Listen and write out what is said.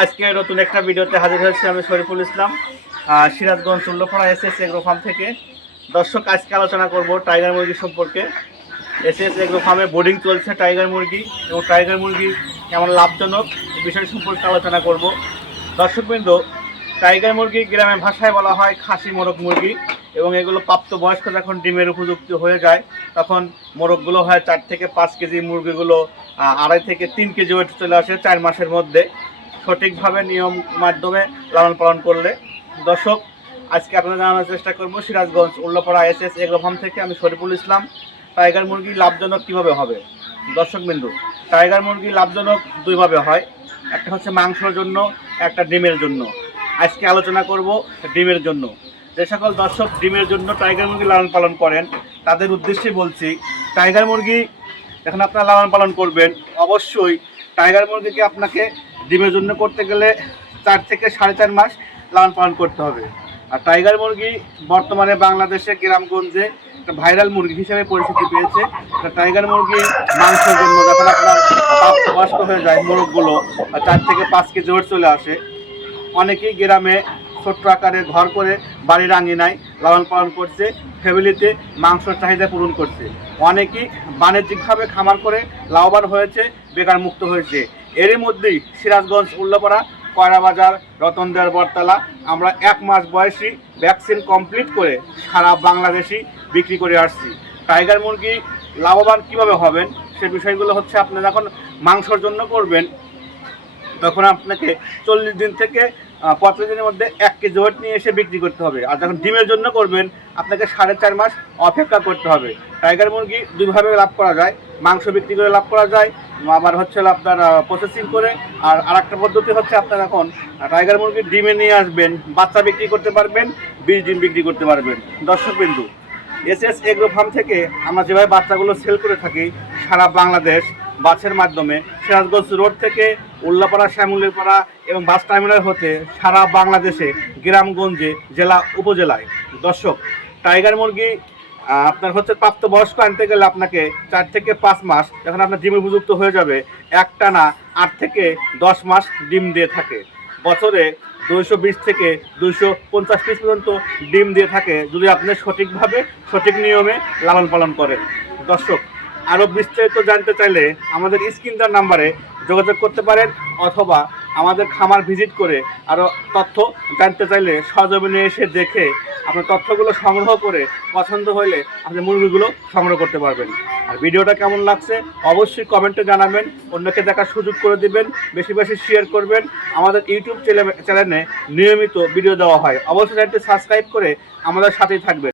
আজকে নতুন একটা ভিডিওতে হাজির হয়েছি আমি Shariful Islam Sirajganj Ullapara S S agro farm থেকে। দর্শক, আজকে আলোচনা করব টাইগার মুরগি সম্পর্কে। এস এস এগ্রো ফার্মে বোর্ডিং চলছে টাইগার মুরগি এবং টাইগার মুরগি কেমন লাভজনক বিষয় সম্পর্কে আলোচনা করব। দর্শকবৃন্দ, টাইগার মুরগি গ্রামের ভাষায় বলা হয় খাসি মোরগ মুরগি। এবং এগুলো প্রাপ্তবয়স্ক যখন ডিমের উপযুক্ত হয়ে যায়, তখন মোরগগুলো হয় চার থেকে পাঁচ কেজি, মুরগিগুলো আড়াই থেকে তিন কেজি ওয়েট চলে আসে চার মাসের মধ্যে। সঠিকভাবে নিয়ম মাধ্যমে লালন পালন করলে। দর্শক, আজকে আপনাদের জানানোর চেষ্টা করব, Sirajganj, Ullapara S S agro farm থেকে আমি শরীফুল ইসলাম। টাইগার মুরগি লাভজনক কীভাবে হবে? দর্শক বিন্দু, টাইগার মুরগি লাভজনক দুইভাবে হয়। একটা হচ্ছে মাংসর জন্য, একটা ডিমের জন্য। আজকে আলোচনা করব ডিমের জন্য। যে সকল দর্শক ডিমের জন্য টাইগার মুরগি লালন পালন করেন, তাদের উদ্দেশ্যে বলছি, টাইগার মুরগি যখন আপনারা লালন পালন করবেন, অবশ্যই টাইগার মুরগিকে আপনাকে ডিমের জন্য করতে গেলে চার থেকে সাড়ে চার মাস লালন পালন করতে হবে। আর টাইগার মুরগি বর্তমানে বাংলাদেশে গ্রামগঞ্জে একটা ভাইরাল মুরগি হিসেবে পরিচিতি পেয়েছে। টাইগার মুরগি মাংসের জন্য যখন আপনার প্রাপ্তবয়স্ক হয়ে যায়, মোরগগুলো চার থেকে পাঁচ কেজি ওয়েট চলে আসে। অনেকেই গ্রামে ছোট্ট আকারে ঘর করে বাড়ির আঙিনায় লালন পালন করছে, ফ্যামিলিতে মাংসের চাহিদা পূরণ করছে। অনেকেই বাণিজ্যিকভাবে খামার করে লাভবান হয়েছে, বেকার মুক্ত হয়েছে। এরই মধ্যেই সিরাজগঞ্জ, উল্লাপাড়া কয়রাবাজার রতনদেয়ার বটতলা, আমরা এক মাস বয়সী ভ্যাকসিন কমপ্লিট করে সারা বাংলাদেশি বিক্রি করে আসছি। টাইগার মুরগি লাভবান কীভাবে হবেন, সে বিষয়গুলো হচ্ছে আপনি যখন মাংসর জন্য করবেন, তখন আপনাকে চল্লিশ দিন থেকে পঁয়তাল্লিশ দিনের মধ্যে এক কেজি ওয়েট নিয়ে এসে বিক্রি করতে হবে। আর যখন ডিমের জন্য করবেন, আপনাকে সাড়ে চার মাস অপেক্ষা করতে হবে। টাইগার মুরগি দুইভাবে লাভ করা যায়। মাংস বিক্রি করে লাভ করা যায়। আবার হচ্ছে আপনার প্রসেসিং করে। আর আরেকটা পদ্ধতি হচ্ছে আপনার এখন টাইগার মুরগি ডিমে নিয়ে আসবেন, বাচ্চা বিক্রি করতে পারবেন, বীজ ডিম বিক্রি করতে পারবেন। দর্শক বিন্দু এস এস এগ্রো ফার্ম থেকে আমরা যেভাবে বাচ্চাগুলো সেল করে থাকি, সারা বাংলাদেশ বাসের মাধ্যমে সিরাজগঞ্জ রোড থেকে উল্লাপাড়া শ্যামলের পাড়া এবং বাস টার্মিনাল হতে সারা বাংলাদেশে গ্রামগঞ্জে জেলা উপজেলায়। দর্শক, টাইগার মুরগি আপনার হচ্ছে প্রাপ্তবয়স্ক আনতে গেলে আপনাকে চার থেকে পাঁচ মাস যখন আপনার ডিম উপযুক্ত হয়ে যাবে, একটানা আট থেকে দশ মাস ডিম দিয়ে থাকে। বছরে দুইশো বিশ থেকে দুইশো পঞ্চাশ পিস পর্যন্ত ডিম দিয়ে থাকে যদি আপনি সঠিকভাবে, সঠিক নিয়মে লালন পালন করেন। দর্শক, আরও বিস্তারিত জানতে চাইলে আমাদের স্ক্রিনটার নাম্বারে যোগাযোগ করতে পারেন অথবা আমাদের খামার ভিজিট করে আরও তথ্য জানতে চাইলে সজমিনে এসে দেখে আপনার তথ্যগুলো সংগ্রহ করে পছন্দ হলে আপনি মুরগিগুলো সংগ্রহ করতে পারবেন। আর ভিডিওটা কেমন লাগছে অবশ্যই কমেন্টে জানাবেন, অন্যকে দেখার সুযোগ করে দিবেন, বেশি বেশি শেয়ার করবেন। আমাদের ইউটিউব চ্যানেলে নিয়মিত ভিডিও দেওয়া হয়। অবশ্যই চ্যানেলটি সাবস্ক্রাইব করে আমাদের সাথেই থাকবেন।